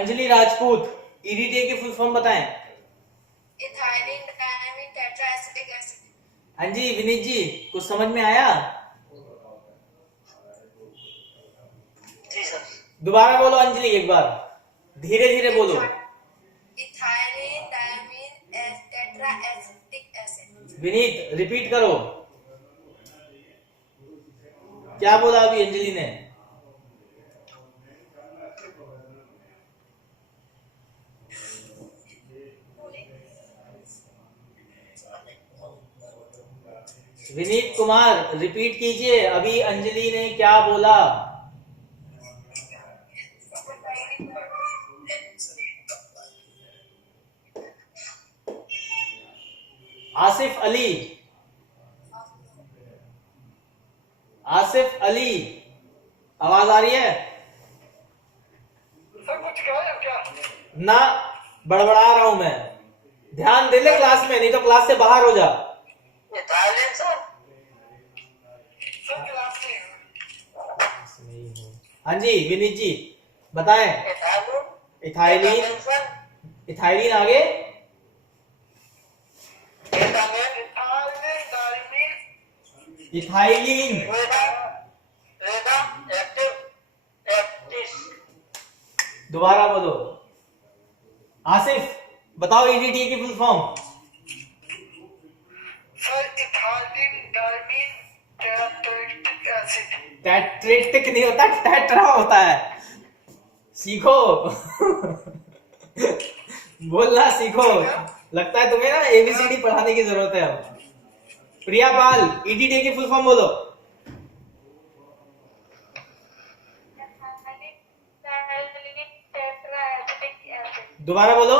Anjali Rajput, EDT की full form बताएं। Ethylene diamine tetraacetic acid. हाँ जी विनीत जी, कुछ समझ में आया? जी सर। दोबारा बोलो अंजलि, एक बार धीरे धीरे बोलो। Ethylene diamine tetraacetic acid. Vineet repeat करो, क्या बोला अभी अंजलि ने? विनीत कुमार रिपीट कीजिए, अभी अंजलि ने क्या बोला? आसिफ अली, आसिफ अली, आवाज आ रही है? सर कुछ कहा है क्या? ना, बड़बड़ा रहा हूं मैं। ध्यान दे ले क्लास में, नहीं तो क्लास से बाहर हो जा। Ethylene sir. सर क्लास में। हाँ जी विनीत जी बताएं। Ethylene, sir. इथाइलिन आगे इथाइलिन। दोबारा बोलो। आसिफ बताओ ईडीटी की full form. Sir ethylene diamine tetraacetic acid. टैट्रेटिक नहीं होता, टैट्रा होता है, सीखो। बोलना सीखो। लगता है तुम्हें ना एबीसीडी पढ़ाने की जरूरत है अब। प्रिया पाल, ईडीटी की फुल फॉर्म बोलो। दोबारा बोलो।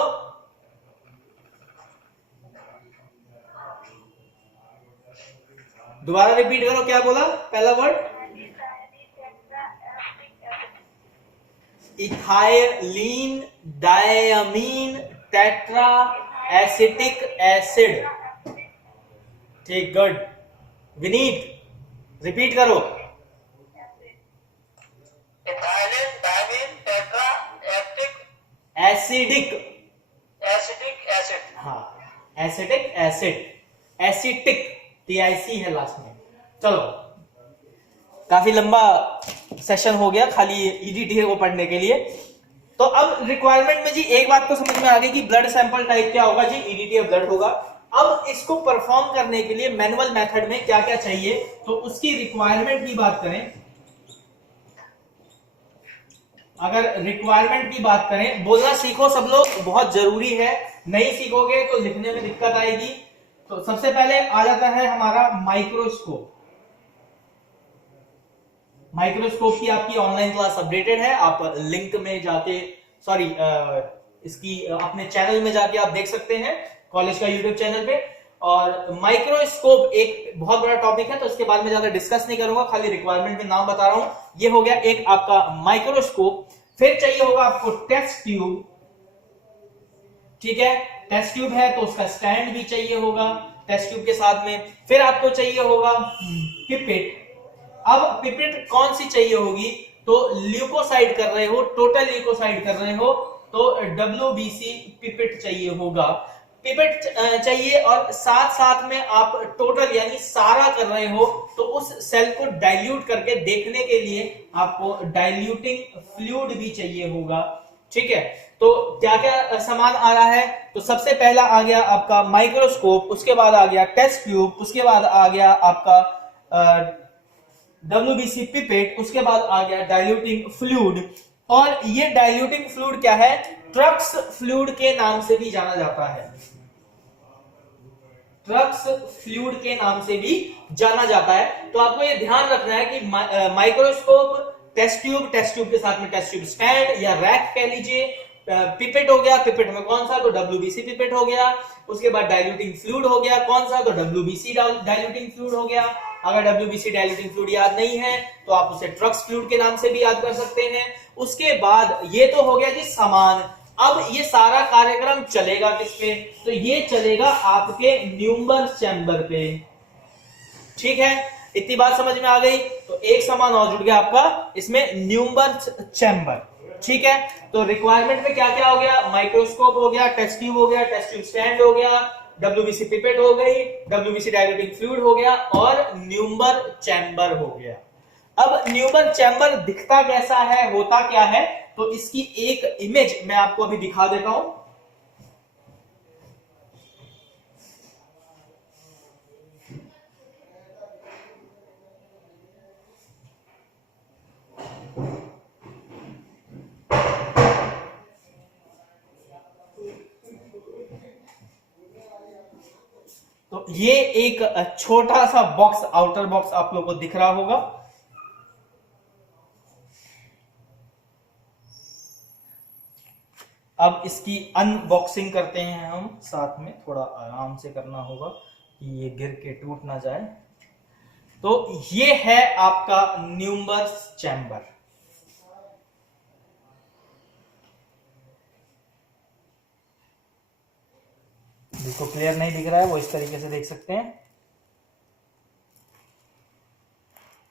दोबारा रिपीट करो, क्या बोला पहला word? Ethylene diamine tetra acetic acid. ठीक, गुड। विनीत रिपीट करो। Ethylene diamine tetraacetic acidic, acetic acid. हाँ एसिटिक एसिड, एसिटिक टीआईसी है लास्ट में। चलो, काफी लंबा सेशन हो गया खाली ईडीटी को पढ़ने के लिए। तो अब रिक्वायरमेंट में जी एक बात तो समझ में आ गई कि ब्लड सैंपल टाइप क्या होगा जी, ईडीटी ऑफ ब्लड होगा। अब इसको परफॉर्म करने के लिए मैनुअल मेथड में क्या क्या चाहिए, तो उसकी रिक्वायरमेंट की बात करें। अगर रिक्वायरमेंट की बात करें, बोलना सीखो सब लोग, बहुत जरूरी है। नहीं सीखोगे तो लिखने में दिक्कत आएगी। तो सबसे पहले आ जाता है हमारा माइक्रोस्कोप। माइक्रोस्कोप की आपकी ऑनलाइन क्लास अपडेटेड है, आप लिंक में जाके इसकी अपने चैनल में जाके आप देख सकते हैं, कॉलेज का यूट्यूब चैनल पे। और माइक्रोस्कोप एक बहुत बड़ा टॉपिक है, तो इसके बाद में ज्यादा डिस्कस नहीं करूंगा, खाली रिक्वायरमेंट में नाम बता रहा हूं। ये हो गया एक आपका माइक्रोस्कोप। फिर चाहिए होगा आपको टेस्ट ट्यूब, ठीक है। टेस्ट ट्यूब है तो उसका स्टैंड भी चाहिए होगा टेस्ट ट्यूब के साथ में। फिर आपको चाहिए होगा पिपेट। अब पिपेट कौन सी चाहिए होगी, तो ल्यूकोसाइड कर रहे हो, टोटल ल्यूकोसाइड कर रहे हो तो WBC पिपेट चाहिए होगा। पिपेट चाहिए, और साथ साथ में आप टोटल यानी सारा कर रहे हो तो उस सेल को डाइल्यूट करके देखने के लिए आपको डाइल्यूटिंग फ्लूइड भी चाहिए होगा, ठीक है। तो क्या क्या सामान आ रहा है, तो सबसे पहला आ गया आपका माइक्रोस्कोप, उसके बाद आ गया टेस्ट ट्यूब, उसके बाद आ गया आपका WBC पिपेट, उसके बाद आ गया डाइल्यूटिंग फ्लूइड। और ये डाइल्यूटिंग फ्लूइड क्या है, ट्रक्स फ्लूइड के नाम से भी जाना जाता है। ट्रक्स फ्लूइड के नाम से भी जाना जाता है। तो आपको ये ध्यान रखना है कि माइक्रोस्कोप, टेस्ट ट्यूब के साथ में टेस्ट ट्यूब स्टैंड या रैक कह लीजिए, पिपेट हो गया, पिपेट में कौन सा, तो WBC पिपेट हो गया। उसके बाद डाइल्यूटिंग फ्लूइड हो गया, कौन सा, तो WBC डाइल्यूटिंग फ्लूइड हो गया। अगर WBC डाइल्यूटिंग फ्लूइड याद नहीं है तो आप उसे ट्रक्स फ्लूइड के नाम से भी याद कर सकते हैं। उसके बाद ये तो हो गया जी सामान। अब ये सारा कार्यक्रम चलेगा किस पे, तो ये चलेगा आपके न्यूमर चैम्बर पे, ठीक है। इतनी बात समझ में आ गई। तो एक सामान और जुड़ गया आपका इसमें, न्यूमर चैम्बर। ठीक है, तो रिक्वायरमेंट में क्या क्या हो गया, माइक्रोस्कोप हो गया, टेस्ट ट्यूब हो गया, टेस्ट ट्यूब स्टैंड हो गया, WBC पिपेट हो गई, WBC डायल्यूटिंग फ्लूइड हो गया और न्यूमर चैम्बर हो गया। अब न्यूमर चैम्बर दिखता कैसा है, होता क्या है, तो इसकी एक इमेज मैं आपको अभी दिखा देता हूं। तो ये एक छोटा सा बॉक्स, आउटर बॉक्स आप लोग को दिख रहा होगा। अब इसकी अनबॉक्सिंग करते हैं हम साथ में, थोड़ा आराम से करना होगा कि ये गिर के टूट ना जाए। तो ये है आपका न्यूमर चैम्बर। जिसको क्लियर नहीं दिख रहा है वो इस तरीके से देख सकते हैं।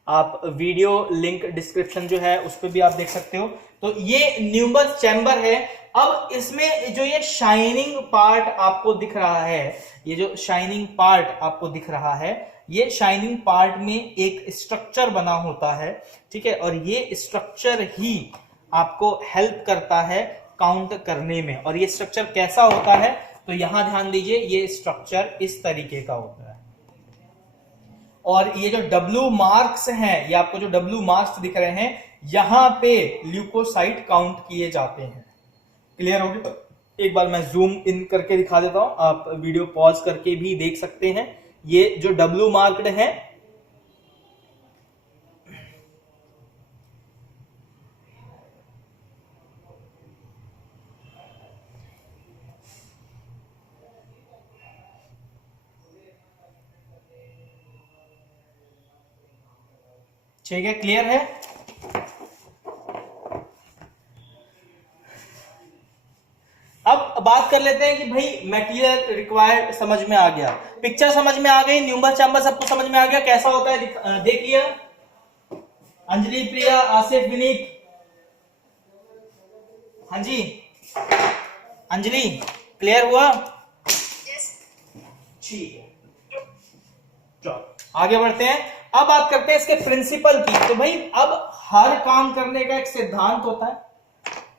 आप वीडियो लिंक डिस्क्रिप्शन जो है उस पर भी आप देख सकते हो। तो ये न्यूमर चैम्बर है। अब इसमें जो ये शाइनिंग पार्ट आपको दिख रहा है, ये जो शाइनिंग पार्ट आपको दिख रहा है, ये शाइनिंग पार्ट में एक स्ट्रक्चर बना होता है, ठीक है, और ये स्ट्रक्चर ही आपको हेल्प करता है काउंट करने में। और ये स्ट्रक्चर कैसा होता है, तो यहां ध्यान दीजिए, ये स्ट्रक्चर इस तरीके का होता है। और ये जो W मार्क्स हैं, ये आपको जो W मार्क्स दिख रहे हैं, यहां पे ल्यूकोसाइट काउंट किए जाते हैं। क्लियर हो गया? एक बार मैं जूम इन करके दिखा देता हूं, आप वीडियो पॉज करके भी देख सकते हैं। ये जो W मार्क्ड है, ठीक है, क्लियर है? अब बात कर लेते हैं कि भाई मटेरियल रिक्वायर्ड समझ में आ गया, पिक्चर समझ में आ गई, न्यूमर चैम्बर सबको समझ में आ गया कैसा होता है, देख लिया। अंजलि, प्रिया, आसिफ, विनीत, हाँ जी, अंजलि क्लियर हुआ? ठीक है, चलो आगे बढ़ते हैं। अब बात करते हैं इसके प्रिंसिपल की। तो भाई अब हर काम करने का एक सिद्धांत होता है,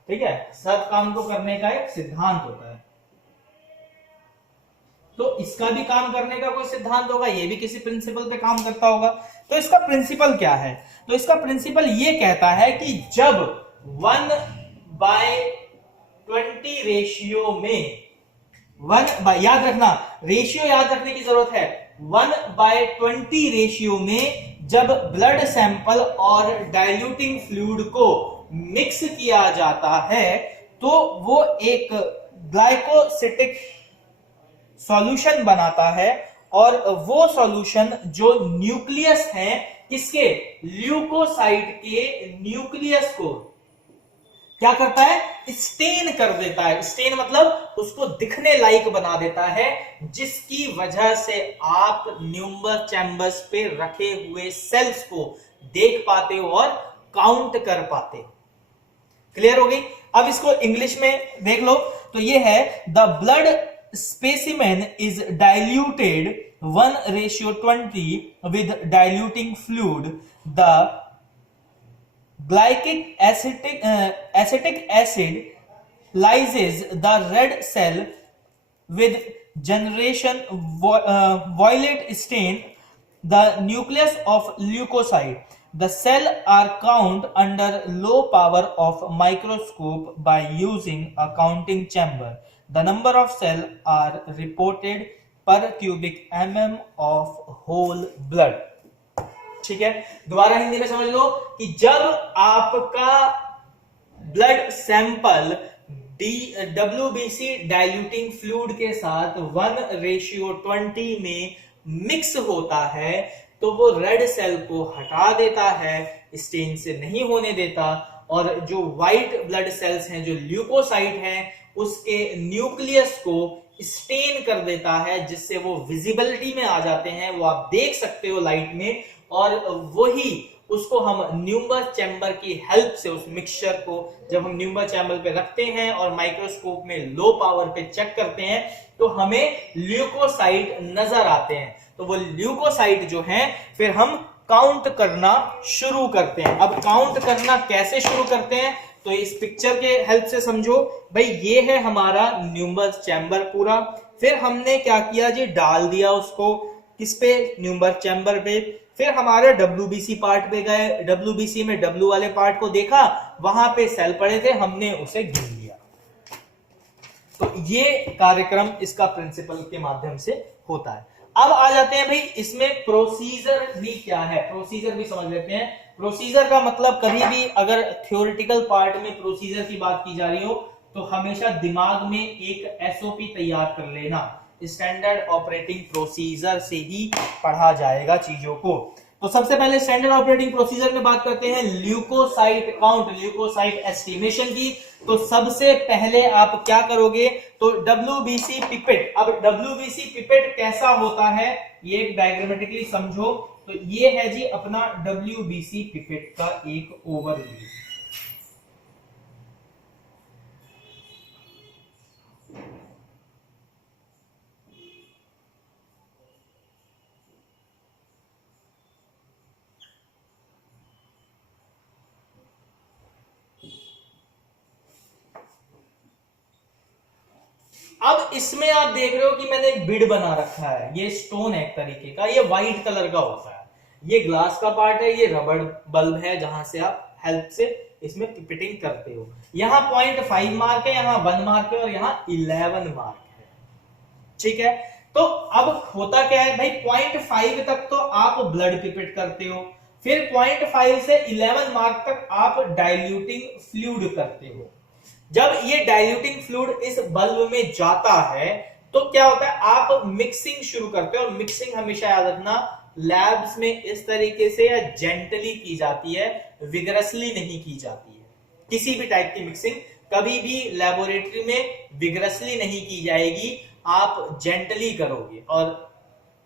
ठीक है, सब काम को करने का एक सिद्धांत होता है। तो इसका भी काम करने का कोई सिद्धांत होगा, ये भी किसी प्रिंसिपल पे काम करता होगा। तो इसका प्रिंसिपल क्या है? तो इसका प्रिंसिपल ये कहता है कि जब 1/20 रेशियो में, याद रखना, रेशियो याद रखने की जरूरत है, 1/20 रेशियो में जब ब्लड सैंपल और डाइल्यूटिंग फ्लूइड को मिक्स किया जाता है तो वो एक ग्लाइकोसिटिक सॉल्यूशन बनाता है। और वो सॉल्यूशन जो न्यूक्लियस है, किसके, ल्यूकोसाइट के न्यूक्लियस को क्या करता है, स्टेन कर देता है। स्टेन मतलब उसको दिखने लायक बना देता है, जिसकी वजह से आप न्यूमर चैम्बर्स पे रखे हुए सेल्स को देख पाते हो और काउंट कर पाते हो। क्लियर हो गई? अब इसको इंग्लिश में देख लो। तो ये है, the blood specimen is diluted 1:20 with diluting fluid. The glycic acetic acid lyses the red cell with generation violet stain the nucleus of leukocyte. The cell are counted under low power of microscope by using a counting chamber. The number of cells are reported per cubic mm of whole blood. ठीक है, दोबारा हिंदी में समझ लो कि जब आपका blood sample WBC diluting fluid के साथ 1:20 में मिक्स होता है तो वो रेड सेल को हटा देता है, स्टेन से नहीं होने देता, और जो व्हाइट ब्लड सेल्स हैं, जो ल्यूकोसाइट हैं, उसके न्यूक्लियस को स्टेन कर देता है, जिससे वो विजिबिलिटी में आ जाते हैं, वो आप देख सकते हो लाइट में, और वही उसको हम न्यूमर चैम्बर की हेल्प से उस मिक्सचर को जब हम न्यूमर चैम्बर पे रखते हैं और माइक्रोस्कोप में लो पावर पे चेक करते हैं तो हमें ल्यूकोसाइट नजर आते हैं। तो वो ल्यूकोसाइट जो हैं फिर हम काउंट करना शुरू करते हैं। अब काउंट करना कैसे शुरू करते हैं तो इस पिक्चर के हेल्प से समझो भाई, ये है हमारा न्यूमर चैम्बर पूरा। फिर हमने क्या किया जी, डाल दिया उसको किस पे, न्यूमर चैम्बर पे। फिर हमारे WBC पार्ट पे गए, WBC में W वाले पार्ट को देखा, वहां पे सेल पड़े थे, हमने उसे गिन लिया। तो ये कार्यक्रम इसका प्रिंसिपल के माध्यम से होता है। अब आ जाते हैं भाई इसमें प्रोसीजर भी क्या है, प्रोसीजर भी समझ लेते हैं। प्रोसीजर का मतलब कभी भी अगर थ्योरेटिकल पार्ट में प्रोसीजर की बात की जा रही हो तो हमेशा दिमाग में एक SOP तैयार कर लेना। स्टैंडर्ड ऑपरेटिंग प्रोसीजर से ही पढ़ा जाएगा चीजों को। तो सबसे पहले स्टैंडर्ड ऑपरेटिंग प्रोसीजर में बात करते हैं ल्यूकोसाइट काउंट, ल्यूकोसाइट एस्टिमेशन की। तो सबसे पहले आप क्या करोगे तो WBC पिपेट। अब WBC पिपेट कैसा होता है ये डायग्रामेटिकली समझो। तो ये है जी अपना WBC पिपेट का एक ओवरव्यू। अब इसमें आप देख रहे हो कि मैंने एक बिड बना रखा है, ये स्टोन है एक तरीके का, ये व्हाइट कलर का होता है। ये ग्लास का पार्ट है, ये रबड़ बल्ब है जहां से आप हेल्प से इसमें पिपेटिंग करते हो। यहाँ 0.5 मार्क है, यहाँ 1 मार्क है और यहाँ 11 मार्क है। ठीक है, तो अब होता क्या है भाई, 0.5 तक तो आप ब्लड पिपेट करते हो, फिर 0.5 से 11 मार्क तक आप डाइल्यूटिंग फ्लूइड करते हो। जब ये डाइल्यूटिंग फ्लूइड इस बल्ब में जाता है तो क्या होता है, आप मिक्सिंग शुरू करते हो। और मिक्सिंग हमेशा याद रखना लैब्स में इस तरीके से या जेंटली की जाती है, विगरसली नहीं की जाती है। किसी भी टाइप की मिक्सिंग कभी भी लेबोरेटरी में विगरसली नहीं की जाएगी, आप जेंटली करोगे और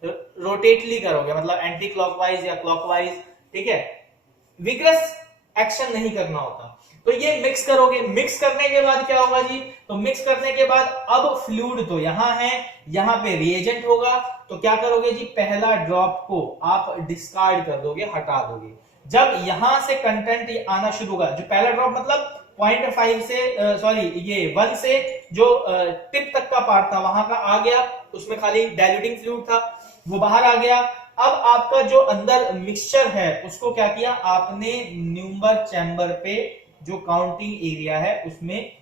रोटेटली करोगे, मतलब एंटी क्लॉकवाइज या क्लॉकवाइज। ठीक है, विगरस एक्शन नहीं करना होता। तो ये मिक्स करोगे, मिक्स करने के बाद क्या होगा जी, तो मिक्स करने के बाद अब फ्लूइड तो यहां है, यहां पे रिएजेंट होगा, तो क्या करोगे जी, पहला ड्रॉप को आप डिस्कार्ड कर दोगे, हटा दोगे। जब यहां से कंटेंट आना शुरू होगा, जो पहला ड्रॉप मतलब 0.5 से सॉरी ये 1 से जो टिप तक का पार्ट था वहां का आ गया, उसमें खाली डाइल्यूटिंग फ्लूइड था, वो बाहर आ गया। अब आपका जो अंदर मिक्सचर है उसको क्या किया आपने, न्यूमर चैम्बर पे जो काउंटिंग एरिया है उसमें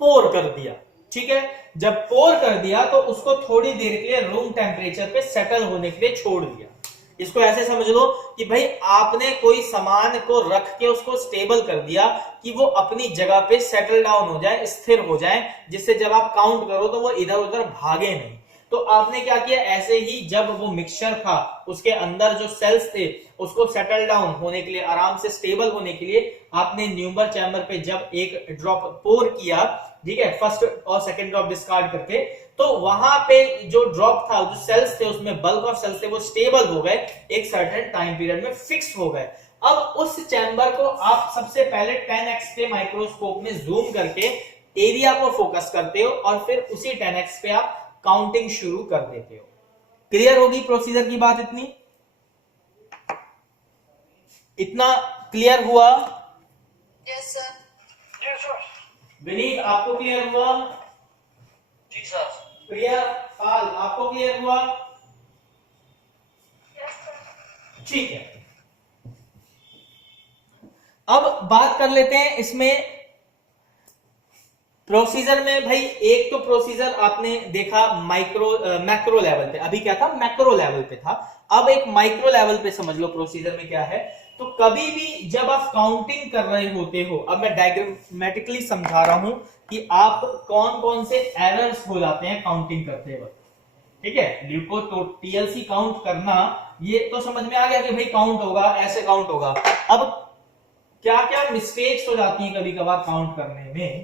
पोर कर दिया। ठीक है, जब पोर कर दिया तो उसको थोड़ी देर के लिए रूम टेम्परेचर पे सेटल होने के लिए छोड़ दिया। इसको ऐसे समझ लो कि भाई आपने कोई सामान को रख के उसको स्टेबल कर दिया कि वो अपनी जगह पे सेटल डाउन हो जाए, स्थिर हो जाए, जिससे जब आप काउंट करो तो वो इधर उधर भागे नहीं। तो आपने क्या किया, ऐसे ही जब वो मिक्सचर था उसके अंदर जो सेल्स थे उसको सेटल डाउन होने के लिए, आराम से स्टेबल होने के लिए आपने न्यूमर चैम्बर पे जब एक ड्रॉप पोर किया, ठीक है, फर्स्ट और सेकंड ड्रॉप डिस्कार्ड करके, तो वहां पे जो ड्रॉप था, जो सेल्स थे उसमें बल्क ऑफ सेल्स थे वो स्टेबल हो गए, एक सर्टेन टाइम पीरियड में फिक्स हो गए। अब उस चैम्बर को आप सबसे पहले 10x के माइक्रोस्कोप में जूम करके एरिया को फोकस करते हो और फिर उसी 10x पे आप काउंटिंग शुरू कर देते हो। क्लियर होगी प्रोसीजर की बात? इतना क्लियर हुआ? Yes sir. जी सर। विनीत आपको क्लियर हुआ? जी सर। प्रिया पाल आपको क्लियर हुआ? Yes sir. ठीक है, अब बात कर लेते हैं इसमें प्रोसीजर में। भाई एक तो प्रोसीजर आपने देखा मैक्रो लेवल पे, अभी क्या था, मैक्रो लेवल पे था। अब एक माइक्रो लेवल पे समझ लो प्रोसीजर में क्या है। तो कभी भी जब आप काउंटिंग कर रहे होते हो, अब मैं डायग्रामेटिकली समझा रहा हूं कि आप कौन कौन से एरर्स हो जाते हैं काउंटिंग करते वक्त। ठीक है, ल्यूको तो टीएलसी काउंट करना ये तो समझ में आ गया कि भाई काउंट होगा, ऐसे काउंट होगा। अब क्या क्या मिस्टेक्स हो जाती हैं कभी कभार काउंट करने में,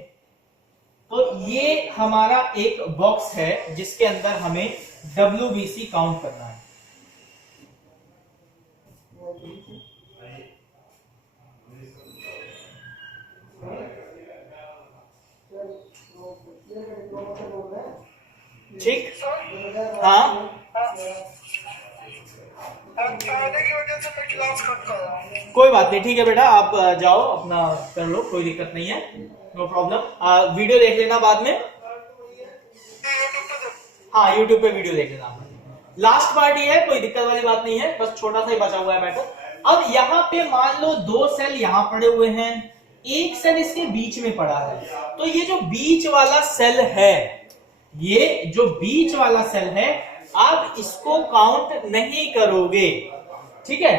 तो ये हमारा एक बॉक्स है जिसके अंदर हमें WBC काउंट करना है। ठीक, सर हाँ पहले की वजह से मैं क्लास कट कर रहा हूँ। कोई बात नहीं, ठीक है बेटा, आप जाओ अपना कर लो, कोई दिक्कत नहीं है, नो प्रॉब्लम। वीडियो देख लेना बाद में, हाँ यूट्यूब पे वीडियो देख लेना। लास्ट पार्ट ये है, कोई दिक्कत वाली बात नहीं है, बस छोटा सा ही बचा हुआ है मैटर। अब यहाँ पे मान लो 2 सेल यहाँ पड़े हुए हैं, एक सेल इसके बीच में पड़ा है, तो ये जो बीच वाला सेल है, ये जो बीच वाला सेल है, आप इसको काउंट नहीं करोगे, ठीक है,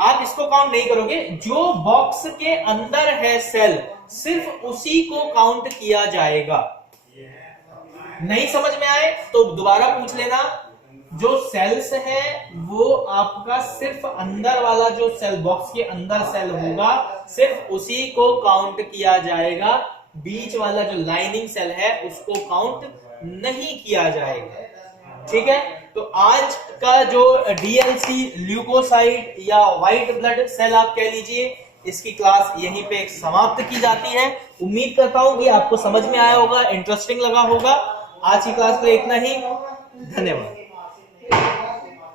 आप इसको काउंट नहीं करोगे। जो बॉक्स के अंदर है सेल, सिर्फ उसी को काउंट किया जाएगा। नहीं समझ में आए तो दोबारा पूछ लेना। जो सेल्स है वो आपका सिर्फ अंदर वाला जो सेल, बॉक्स के अंदर सेल होगा, सिर्फ उसी को काउंट किया जाएगा। बीच वाला जो लाइनिंग सेल है उसको काउंट नहीं किया जाएगा, ठीक है। तो आज का जो डीएलसी ल्यूकोसाइट या व्हाइट ब्लड सेल आप कह लीजिए, इसकी क्लास यहीं पे समाप्त की जाती है। उम्मीद करता हूं कि आपको समझ में आया होगा, इंटरेस्टिंग लगा होगा। आज की क्लास में इतना ही, धन्यवाद।